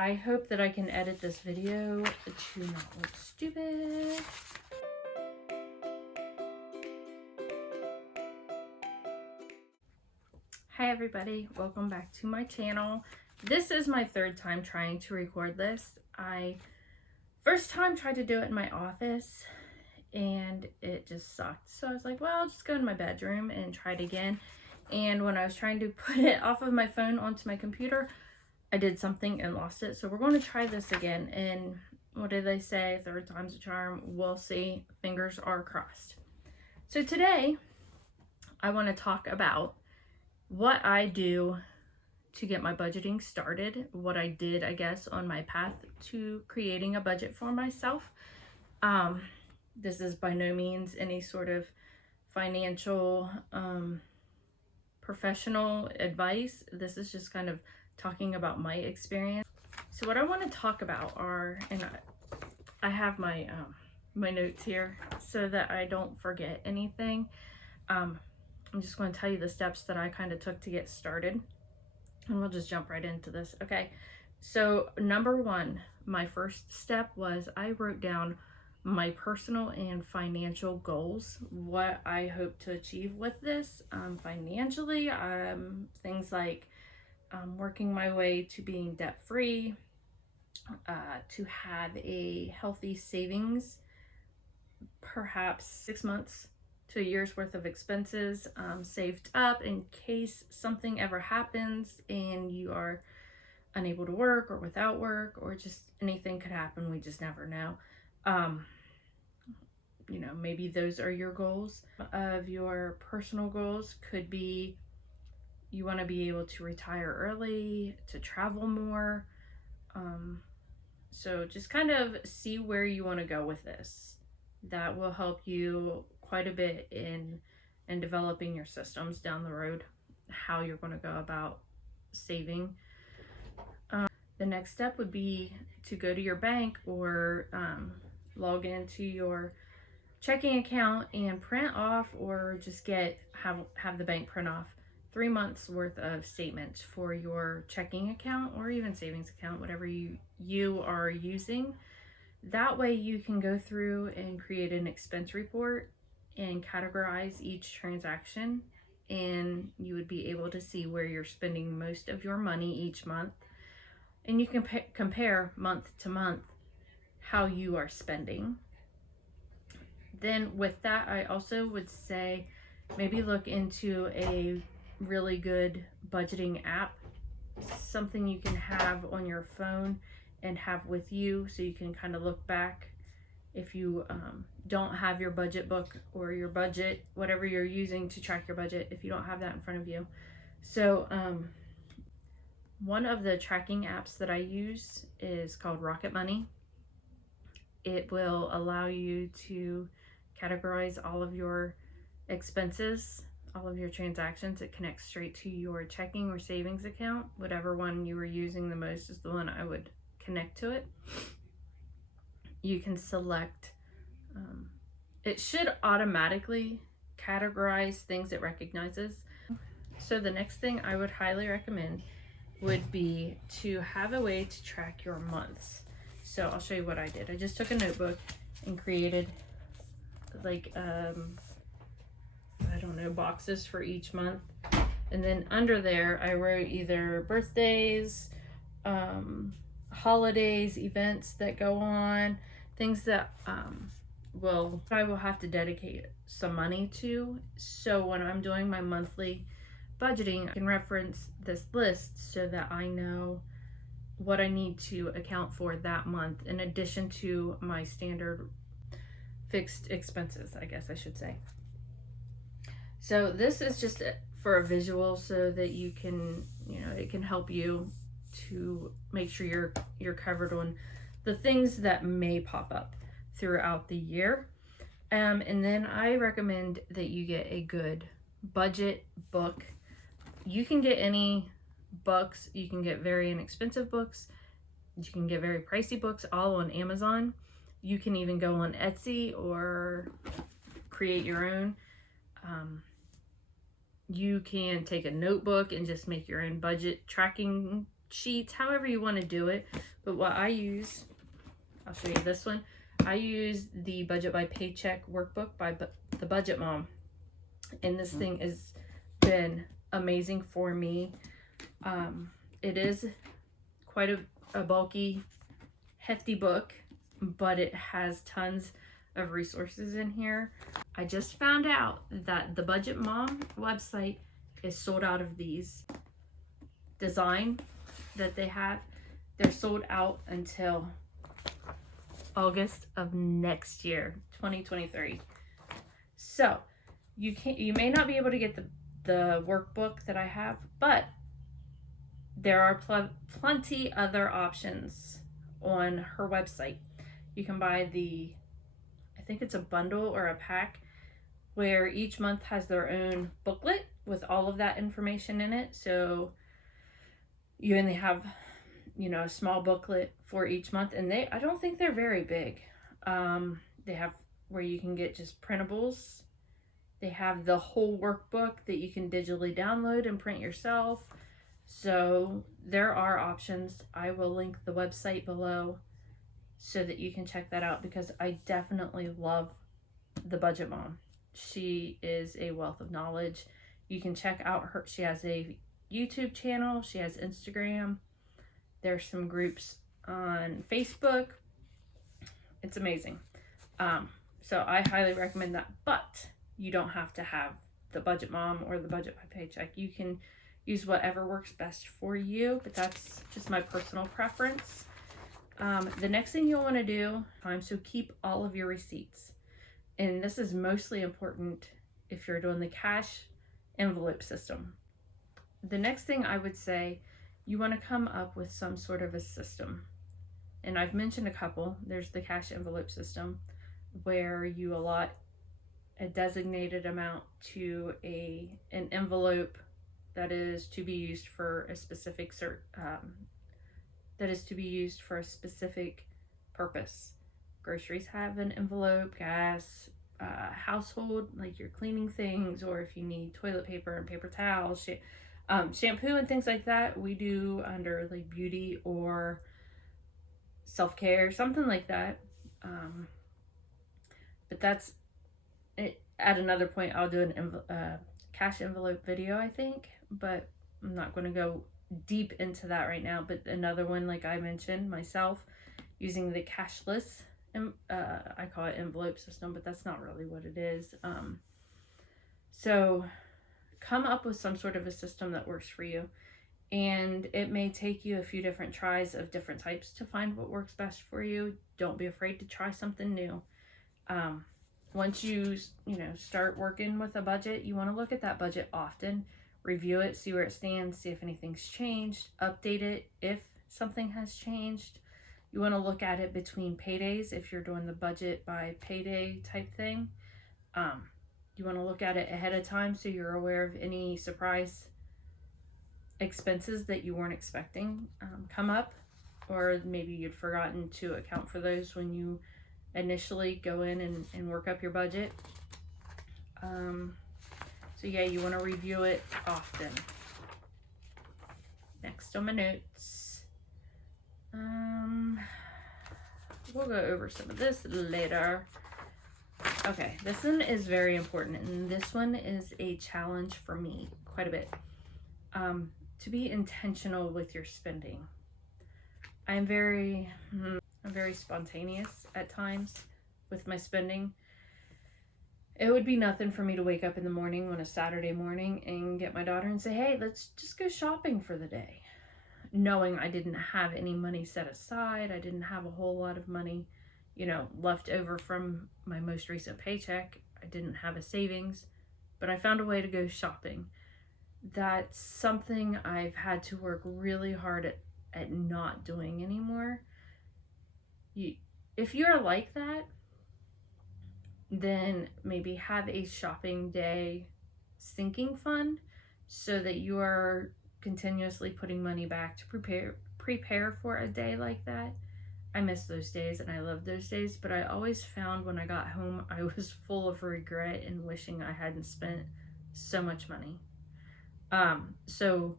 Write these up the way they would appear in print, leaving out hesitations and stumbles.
I hope that I can edit this video to not look stupid. Hi everybody, welcome back to my channel. This is my third time trying to record this. I first time tried to do it in my office and it just sucked. So I was like, well, I'll just go in my bedroom and try it again. And when I was trying to put it off of my phone onto my computer, I did something and lost it. So we're going to try this again. And what do they say? Third time's a charm. We'll see. Fingers are crossed. So today I want to talk about what I do to get my budgeting started, what I did, I guess, on my path to creating a budget for myself. This is by no means any sort of financial professional advice. This is just kind of talking about my experience. So what I want to talk about are, and I have my my notes here so that I don't forget anything. I'm just going to tell you the steps that I kind of took to get started, and we'll just jump right into this. Okay, so number one, my first step was I wrote down my personal and financial goals, what I hope to achieve with this financially, things like working my way to being debt-free, to have a healthy savings, perhaps 6 months to a year's worth of expenses saved up in case something ever happens and you are unable to work or without work, or just anything could happen. We just never know. You know, maybe those are your goals. Of your personal goals could be you want to be able to retire early, to travel more. So just kind of see where you want to go with this. That will help you quite a bit in developing your systems down the road, how you're going to go about saving. The next step would be to go to your bank or log into your checking account and print off, or just have the bank print off 3 months worth of statements for your checking account or even savings account, whatever you are using. That way you can go through and create an expense report and categorize each transaction, and you would be able to see where you're spending most of your money each month, and you can compare month to month how you are spending. Then with that, I also would say maybe look into a really good budgeting app, something you can have on your phone and have with you so you can kind of look back if you don't have your budget book or your budget, whatever you're using to track your budget, if you don't have that in front of you. So one of the tracking apps that I use is called Rocket Money. It will allow you to categorize all of your expenses, all of your transactions. It connects straight to your checking or savings account. Whatever one you were using the most is the one I would connect to it. You can select, it should automatically categorize things it recognizes. So the next thing I would highly recommend would be to have a way to track your months. So I'll show you what I did. I just took a notebook and created like I don't know, boxes for each month, and then under there I wrote either birthdays, holidays, events that go on, things that I will have to dedicate some money to. So when I'm doing my monthly budgeting, I can reference this list so that I know what I need to account for that month, in addition to my standard fixed expenses, I guess I should say. So this is just for a visual so that you can, it can help you to make sure you're covered on the things that may pop up throughout the year. And then I recommend that you get a good budget book. You can get any books. You can get very inexpensive books. You can get very pricey books, all on Amazon. You can even go on Etsy or create your own. You can take a notebook and just make your own budget tracking sheets, however you want to do it. But what I use, I'll show you this one. I use the Budget by Paycheck workbook by the Budget Mom. And this thing has been amazing for me. It is quite a bulky, hefty book, but it has tons of resources in here. I just found out that the Budget Mom website is sold out of these. Design that they have, they're sold out until August of next year, 2023. So you may not be able to get the workbook that I have, but there are plenty other options on her website. You can buy I think it's a bundle or a pack, where each month has their own booklet with all of that information in it. So you only have, a small booklet for each month, and I don't think they're very big. They have where you can get just printables. They have the whole workbook that you can digitally download and print yourself. So there are options. I will link the website below so that you can check that out, because I definitely love the Budget Mom. She is a wealth of knowledge. You can check out she has a YouTube channel, she has Instagram, there's some groups on Facebook. It's amazing. So I highly recommend that, but you don't have to have the Budget Mom or the Budget by Paycheck. You can use whatever works best for you, but that's just my personal preference. The next thing you'll want to do, so keep all of your receipts. And this is mostly important if you're doing the cash envelope system. The next thing I would say, you want to come up with some sort of a system. And I've mentioned a couple. There's the cash envelope system, where you allot a designated amount to an envelope that is to be used for a specific purpose. Groceries have an envelope, gas, household, like you're cleaning things, or if you need toilet paper and paper towels, shampoo and things like that, we do under like beauty or self-care, something like that. But that's it. At another point, I'll do a cash envelope video, I think, but I'm not going to go deep into that right now. But another one, like I mentioned myself, using the cashless, I call it envelope system, but that's not really what it is. So come up with some sort of a system that works for you. And it may take you a few different tries of different types to find what works best for you. Don't be afraid to try something new. Once you start working with a budget, you want to look at that budget often, review it, see where it stands, see if anything's changed, update it if something has changed. You want to look at it between paydays if you're doing the budget by payday type thing. You want to look at it ahead of time so you're aware of any surprise expenses that you weren't expecting come up, or maybe you'd forgotten to account for those when you initially go in and work up your budget. So yeah, you want to review it often. Next on my notes, we'll go over some of this later. Okay, this one is very important, and this one is a challenge for me quite a bit. To be intentional with your spending. I'm very spontaneous at times with my spending. It would be nothing for me to wake up in the morning on a Saturday morning and get my daughter and say, hey, let's just go shopping for the day. Knowing I didn't have any money set aside. I didn't have a whole lot of money, left over from my most recent paycheck. I didn't have a savings, but I found a way to go shopping. That's something I've had to work really hard at not doing anymore. If you're like that, then maybe have a shopping day sinking fund so that you are continuously putting money back to prepare for a day like that. I miss those days and I love those days, but I always found when I got home, I was full of regret and wishing I hadn't spent so much money. So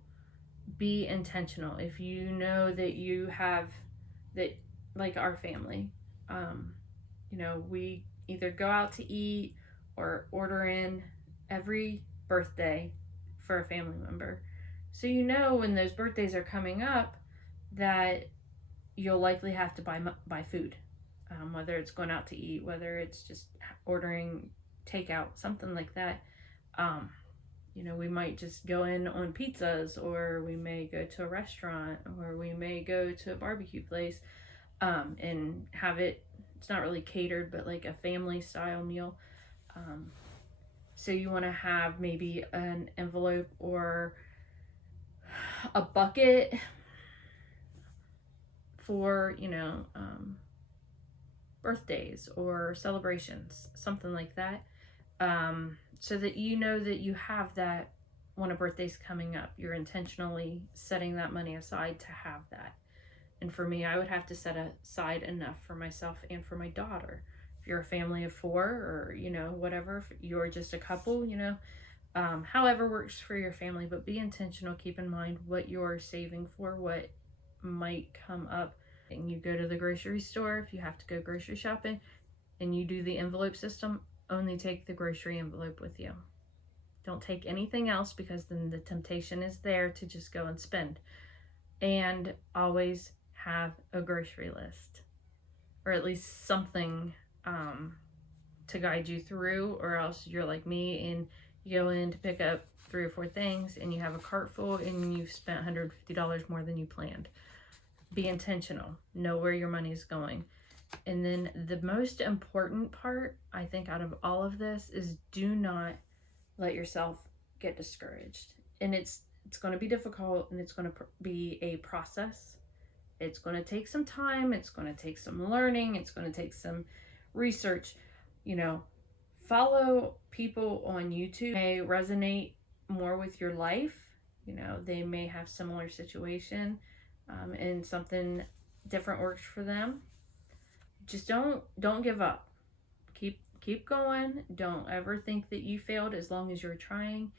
be intentional. If you know that you have that, like our family, we either go out to eat or order in every birthday for a family member. So when those birthdays are coming up that you'll likely have to buy food, whether it's going out to eat, whether it's just ordering takeout, something like that. We might just go in on pizzas, or we may go to a restaurant, or we may go to a barbecue place, and have it. It's not really catered, but like a family style meal. So you want to have maybe an envelope or a bucket for, birthdays or celebrations, something like that. So that that you have that when a birthday's coming up. You're intentionally setting that money aside to have that. And for me, I would have to set aside enough for myself and for my daughter. If you're a family of 4, or, whatever, if you're just a couple, however works for your family, but be intentional. Keep in mind what you're saving for, what might come up. And you go to the grocery store, if you have to go grocery shopping, and you do the envelope system, only take the grocery envelope with you. Don't take anything else, because then the temptation is there to just go and spend. And always have a grocery list, or at least something to guide you through, or else you're like me and you go in to pick up 3 or 4 things and you have a cart full and you've spent $150 more than you planned. Be intentional. Know where your money is going. And then the most important part, I think, out of all of this is do not let yourself get discouraged. And it's going to be difficult, and it's going to be a process. It's going to take some time. It's going to take some learning. It's going to take some research. Follow people on YouTube. May resonate more with your life. They may have similar situation, and something different works for them. Just don't give up. Keep going. Don't ever think that you failed, as long as you're trying.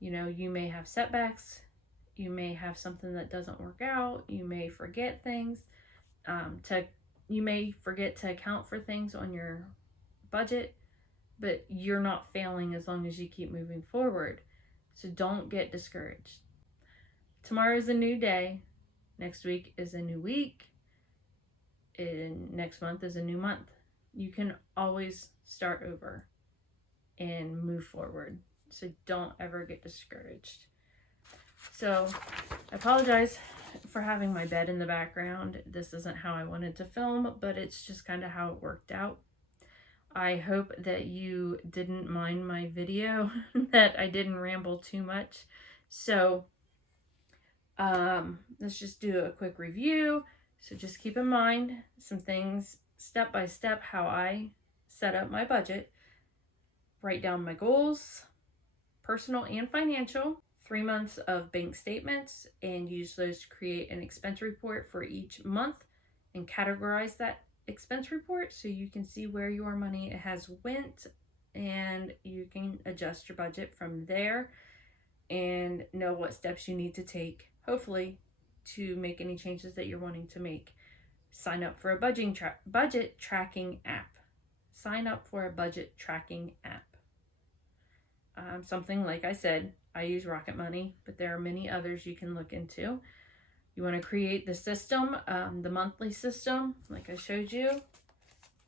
You may have setbacks. You may have something that doesn't work out. You may forget things. You may forget to account for things on your budget, but you're not failing as long as you keep moving forward. So don't get discouraged. Tomorrow is a new day. Next week is a new week. And next month is a new month. You can always start over and move forward. So don't ever get discouraged. So I apologize for having my bed in the background. This isn't how I wanted to film, but it's just kind of how it worked out. I hope that you didn't mind my video, that I didn't ramble too much. So let's just do a quick review. So just keep in mind some things step by step, how I set up my budget. Write down my goals, personal and financial, 3 months of bank statements, and use those to create an expense report for each month, and categorize that expense report so you can see where your money has went, and you can adjust your budget from there and know what steps you need to take, hopefully, to make any changes that you're wanting to make. Sign up for a budget tracking app. Sign up for a budget tracking app. Something like I said, I use Rocket Money, but there are many others you can look into. You want to create the system, the monthly system, like I showed you,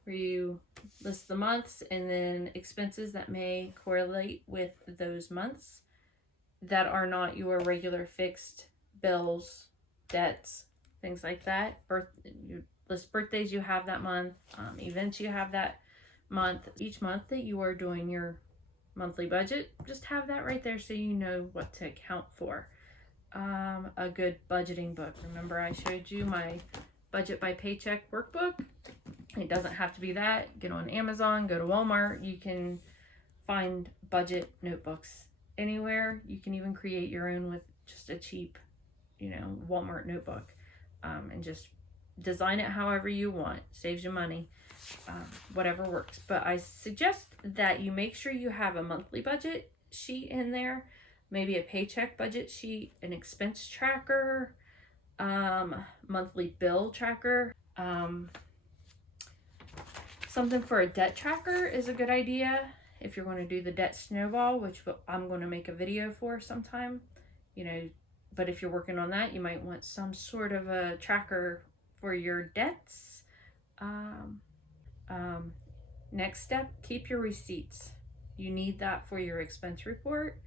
where you list the months and then expenses that may correlate with those months that are not your regular fixed bills, debts, things like that. You list birthdays you have that month, events you have that month. Each month that you are doing your monthly budget, just have that right there so you know what to account for. A good budgeting book. Remember I showed you my Budget by Paycheck workbook? It doesn't have to be that. Get on Amazon, go to Walmart. You can find budget notebooks anywhere. You can even create your own with just a cheap, Walmart notebook, and just design it however you want. Saves you money. Whatever works. But I suggest that you make sure you have a monthly budget sheet in there. maybe a paycheck budget sheet, an expense tracker, monthly bill tracker. Something for a debt tracker is a good idea if you're going to do the debt snowball, which I'm going to make a video for sometime, you know. But if you're working on that, you might want some sort of a tracker for your debts. Next step, keep your receipts. You need that for your expense report,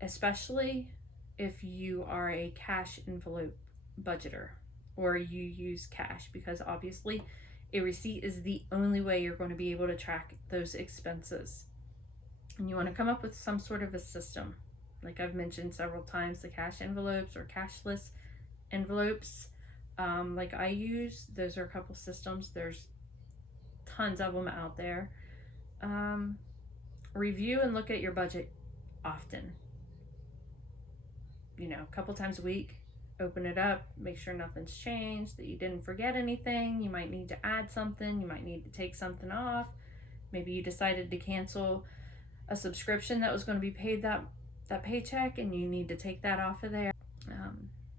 especially if you are a cash envelope budgeter or you use cash, because obviously a receipt is the only way you're going to be able to track those expenses. And you want to come up with some sort of a system. Like I've mentioned several times, the cash envelopes or cashless envelopes, like I use, those are a couple systems. There's tons of them out there. Review and look at your budget often. You know, a couple times a week. Open it up, make sure nothing's changed, that you didn't forget anything. You might need to add something, you might need to take something off. Maybe you decided to cancel a subscription that was going to be paid that paycheck, and you need to take that off of there.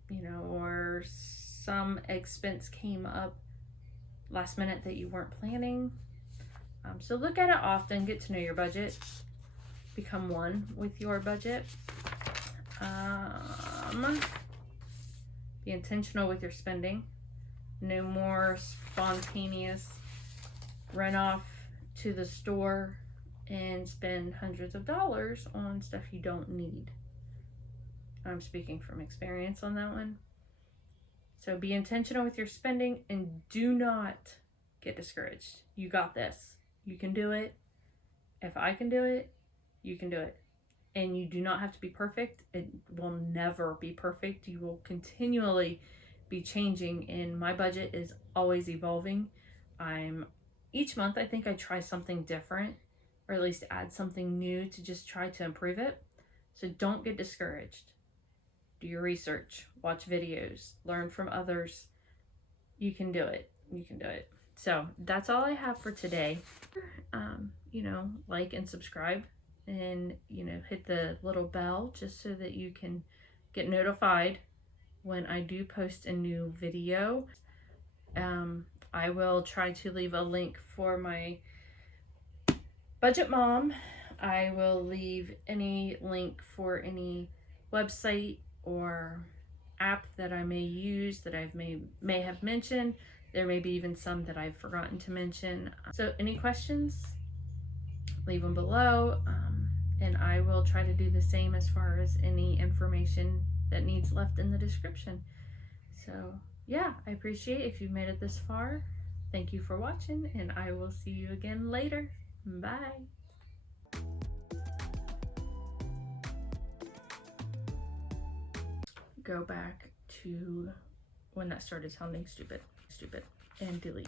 You know, or some expense came up last minute that you weren't planning. So look at it often, get to know your budget, become one with your budget. Be intentional with your spending. No more spontaneous run off to the store and spend hundreds of dollars on stuff you don't need. I'm speaking from experience on that one. So be intentional with your spending and do not get discouraged. You got this. You can do it. If I can do it, you can do it. And you do not have to be perfect. It will never be perfect. You will continually be changing, and my budget is always evolving. Each month I think I try something different, or at least add something new to just try to improve it. So don't get discouraged. Do your research, watch videos, learn from others. You can do it. You can do it. So that's all I have for today. You know, like and subscribe. And, you know, hit the little bell just so that you can get notified when I do post a new video. I will try to leave a link for my Budget Mom. I will leave any link for any website or app that I may use that I may have mentioned. There may be even some that I've forgotten to mention. So any questions, leave them below. And I will try to do the same as far as any information that needs left in the description. So yeah, I appreciate if you've made it this far. Thank you for watching, and I will see you again later. Bye. Go back to when that started sounding stupid, and delete.